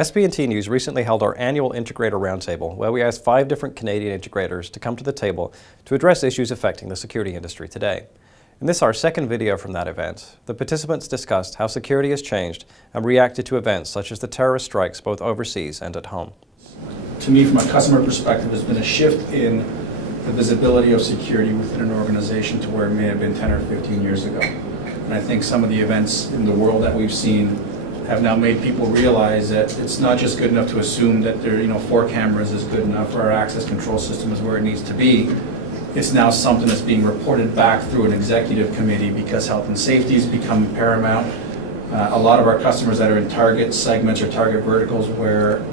SP&T News recently held our annual Integrator Roundtable, where we asked 5 different Canadian integrators to come to the table to address issues affecting the security industry today. In this, our second video from that event, the participants discussed how security has changed and reacted to events such as the terrorist strikes both overseas and at home. To me, from a customer perspective, there's been a shift in the visibility of security within an organization to where it may have been 10 or 15 years ago. And I think some of the events in the world that we've seen have now made people realize that it's not just good enough to assume that there, 4 cameras is good enough, or our access control system is where it needs to be. It's now something that's being reported back through an executive committee because health and safety has become paramount. A lot of our customers that are in target segments or target verticals where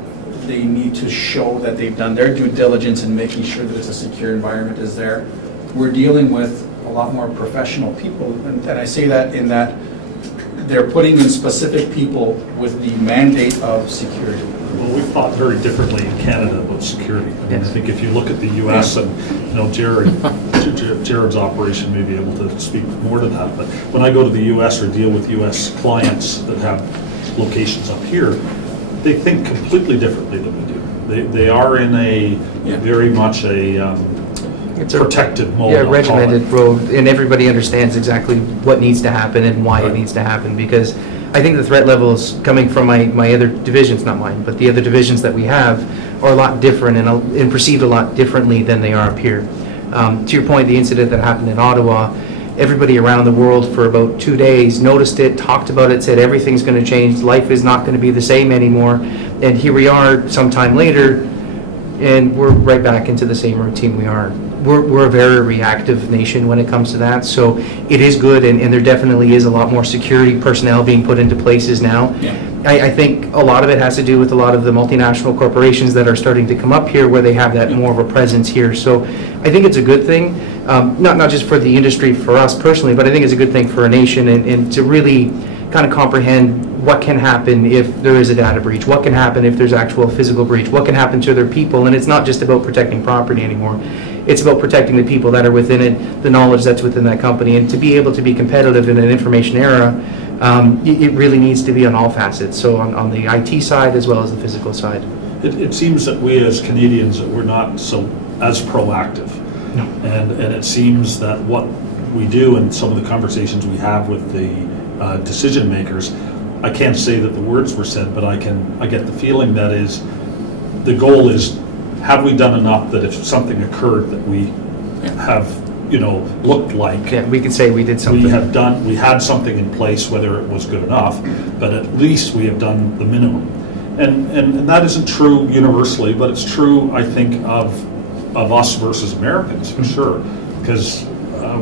they need to show that they've done their due diligence in making sure that it's a secure environment is there. We're dealing with a lot more professional people, and I say that in that they're putting in specific people with the mandate of security. Well, we've thought very differently in Canada about security. I mean, I think if you look at the U.S. and Jared's operation may be able to speak more to that, but when I go to the U.S. or deal with U.S. clients that have locations up here, they think completely differently than we do. They are in a very much it's a protective mode. Yeah, regimented road, and everybody understands exactly what needs to happen and why it needs to happen, because I think the threat levels coming from my other divisions, not mine, but the other divisions that we have, are a lot different and perceived a lot differently than they are up here. To your point, the incident that happened in Ottawa, everybody around the world for about 2 days noticed it, talked about it, said everything's going to change, life is not going to be the same anymore, and here we are some time later, and we're right back into the same routine we are. We're a very reactive nation when it comes to that, so it is good, and there definitely is a lot more security personnel being put into places now. I think a lot of it has to do with a lot of the multinational corporations that are starting to come up here where they have that more of a presence here. So I think it's a good thing, not just for the industry, for us personally, but I think it's a good thing for a nation, and to really kind of comprehend what can happen if there is a data breach, what can happen if there's actual physical breach, what can happen to other people. And it's not just about protecting property anymore. It's about protecting the people that are within it, the knowledge that's within that company, and to be able to be competitive in an information era, it really needs to be on all facets, so on the IT side as well as the physical side. It seems that we as Canadians, we're not as proactive. No. And it seems that what we do and some of the conversations we have with the decision makers, I can't say that the words were said, but I get the feeling that is, the goal is, have we done enough that if something occurred that we have, looked like we can say we did something. We had something in place, whether it was good enough, but at least we have done the minimum. And that isn't true universally, but it's true, I think, of us versus Americans, for sure, because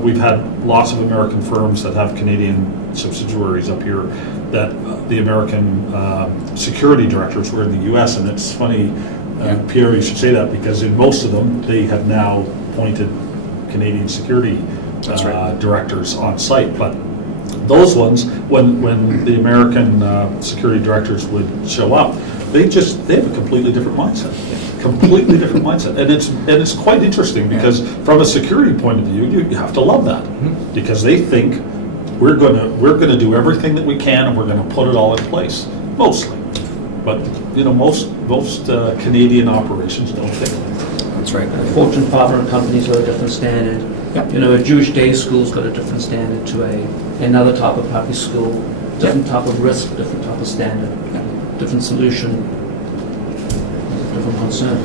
we've had lots of American firms that have Canadian subsidiaries up here that the American security directors were in the U.S., and it's funny, Pierre, you should say that, because in most of them, they have now appointed Canadian security directors on site. But those ones, when the American security directors would show up, they have a completely different mindset. Completely different mindset, and it's quite interesting, because from a security point of view, you have to love that, because they think we're gonna do everything that we can, and we're gonna put it all in place, mostly. But most Canadian operations don't think like that. That's right. Fortune 500 companies got a different standard. A Jewish day school's got a different standard to another type of public school, different type of risk, different type of standard, different solution, different concern.